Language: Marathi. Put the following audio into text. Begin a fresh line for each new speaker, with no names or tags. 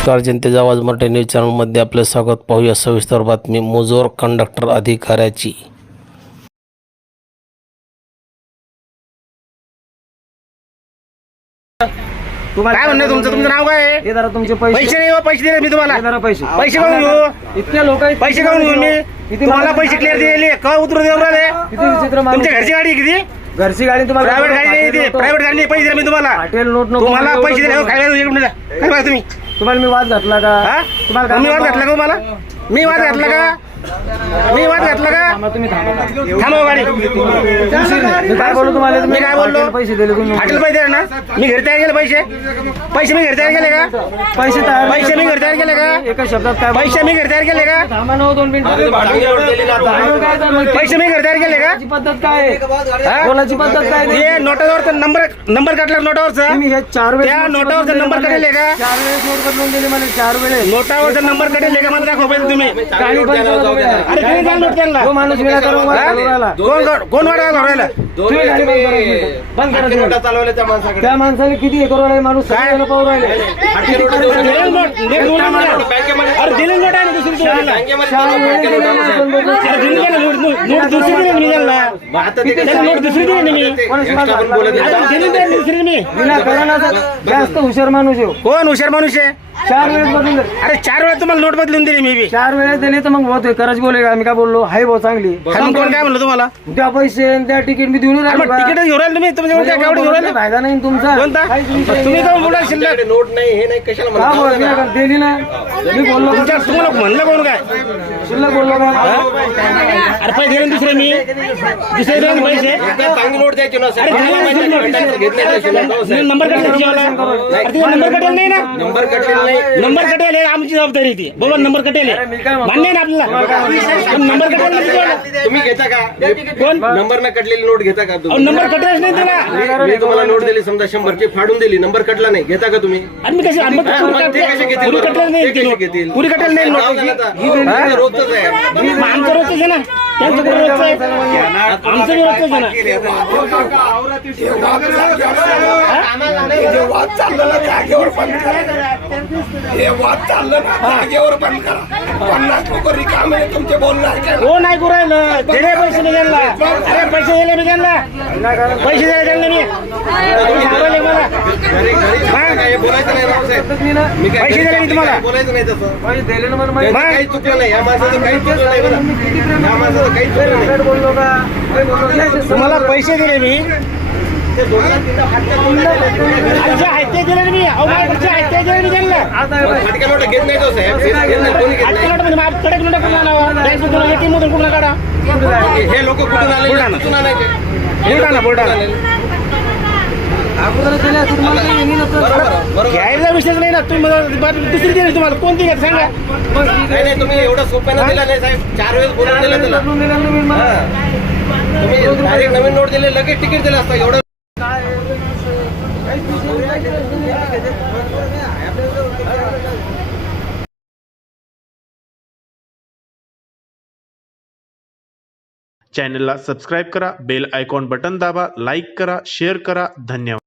नमस्कार जनतेचा आवाज मराठी न्यूज चॅनलमध्ये आपले स्वागत. पाहूया सविस्तर बातमी. मुजोर कंडक्टर अधिकाऱ्याची.
तुम्हाला
काय म्हणणं आहे तुमचं? तुमचं नाव काय आहे?
हे जरा तुमचे पैसे.
पैसे नाही हो, पैसे दिले मी तुम्हाला.
हे जरा पैसे.
पैसे काढून घेऊ.
इतके लोक
पैसे काढून घेऊ मी. तुम्हाला पैसे क्लिअर दिलेले का उतरू देऊ राहिले?
किती विचित्र माणूस
तुमच्या घरची गाडी किती?
घरची गाडी तुम्हाला
प्रायव्हेट गाडी नाही प्रायव्हेट गाडी नाही. पैसे दिले मी तुम्हाला.
हॉटेल नोट नको
तुम्हाला पैसे दिले. हो. काय बघा तुम्ही.
तुम्हाला मी वाद घातला का?
हा?
तुम्हाला
मी वाद? घातला का हो मला? मी वाद घातला का? मी वाद घातला का?
तुम्ही
थांबव गाडी.
मी काय बोलू तुम्हाला?
मी काय बोललो?
हॉटेल पैसे दिले तुम्ही
हॉटेल पैसे ना. मी घरी तयार केले पैसे. पैसे मी घरी तयार केले का?
पैसे तयार
पैसे मी घरी तयार केले का?
एका शब्दात काय?
पैसे मी घरी तयार केले का?
थांबा ना हो दोन मिनिटं.
पैसे मी घरी तयार केले का?
कोणाची पद्धत काय आहे?
हा?
कोणाची पद्धत काय
ते नोटावरचा नंबर नंबर काढला नोटावरचा.
तुम्ही हे चार वेळेस
त्या
नोट
नोटावरचा नंबर
मला.
का?
चार वेळेस नोट बदलून दिली मला चार वेळेस.
नोटावरचा नंबर काढले का? मला दाखवा तुम्ही. अरे
तो माणूस.
कोण कोण वाढायला घालवायला
तुम्ही गाडी बंद करा तुम्ही. बंद करा तुम्ही. त्या माणसाने किती हे करू राहिले माणूस
काय?
पाहू राहिले.
दिलेली नोट नीट बोला मला. अरे दिलेली नोट आहे ना दुसरी तुम्हाला.
चार वेळेस दिले माणूस बंद करून.
अरे दिली का ना नोट नोट- नोट दुसरी दिली ना. मी त्यांना त्यांना नोट दुसरी दिली ना मी
कोणाची वाद घातला?
अरे दिली ना दुसरी मी
विनाकारण असं जास्त हुशार माणूस आहे हो.
कोण हुशार माणूस आहे?
चार वेळेस बदलून दिले.
अरे चार वेळा तुम्हाला नोट बदलून दिली मी बी.
चार वेळेस दिले तर मग बहुत करायची बोले का? मी काय बोललो? हाय भाऊ चांगली.
आणि कोण काय म्हणलं तुम्हाला?
त्या पैसे आणि त्या तिकीट मी देऊन
तिकीट घेऊन राहिले तुम्ही
म्हणजे
काय घेऊन राहिले?
फायदा नाही तुमचा.
कोणता? तुम्ही बोला शिल्लक
नोट नाही हे नाही कशाला
का बोलत नाही का? दिली ना मी बोललो
तुमच्या तुम्हाला म्हणलं कोण काय?
शिल्लक बोललो का
अरे पैसे दुसरे मी? दुसरे पैसे?
चांगली नोट द्यायची ना. घेतले
नंबर कटला तिच्यावाला अरे तिचा नंबर कटेल नाही ना?
नंबर कटलेला नाही.
नंबर कटेल हे आमची जबाबदारी ती. बाबा नंबर कटेल? मान्य आहे ना आपल्याला? पण नंबर कटेल
तुम्ही घेता का?
कोण?
नंबर न कटलेली नोट घेता का
अहो,
तुम्ही
नंबर कटेलच नाही तिला
मी तुम्हाला नोट दिली समजा शंभरची फाडून दिली नंबर कटला नाही. घेता का तुम्ही?
आणि मी कशी मग
मग ते कसे घेतील
पुरी नाही
ते
ती
कसे
नोट.
घेतील?
पुरी कटेल नाही
आता.
हा?
हे आहे.
मग आमचं रोजच आहे ना. त्यांचं पण रोजचं आहे. आमचं बी रोजच आहे ना.
हे? वाद चाललं ना जागेवर बंद करा हे वाद चाललं ना जागेवर बंद करा पन्नास लोक रिकामे आहे, तुमचे बोलणार काय
हो नाही करू राहिलं दिले पैसे अरे पैसे दिले त्यांना पैसे दिले त्यांना मी तुम्ही सांगायले मला हा? पैसे मी तुम्हाला.
बोलायचं नाही तसं.
पैसे दिले ना मला माहिती.
यांचं काही चुकलं नाही. या माणसाचं काही चुकलं नाही बरं. या माणसाचं काही चुकलं नाही.
रेट बोललो का? काही बोललो नाही.
तुम्हाला पैसे दिले मी.
ते दोनदा तीनदा फाटक्या नोटा दिल्या.
आणि जे आहेत ते दिले ना मी. अहो माझ्याकडे जे आहेत ते दिले मी त्यांना.
आता हे बाई.
फाटक्या नोटा घेत नाही तो साहेब. घेत नाही. कोणी घेत
आजच्या नोटमध्ये माझ्या कडक नोटा कुठून आणावं? बँकेतून एटीएम मधून कुठून काढा?
नाही हे लोक कुठून आले. कुठून आणायचे?
बुलढाणा बुलढाणा विषयच नाही ना तुम्ही मला बाकी दुसरी दिली तुम्हाला. कोणती घ्यायचं सांगा.
नाही. नाही तुम्ही एवढं सोप्यानं दिला नाही साहेब. चार वेळेस बोलून दिला त्याला.
तुम्ही मला.
तुम्ही डायरेक्ट नवीन नोट दिले लगेच तिकीट दिलं असतं एवढं.
काय
चॅनलला सबस्क्राईब करा बेल आयकॉन बटन दाबा लाईक करा शेअर करा धन्यवाद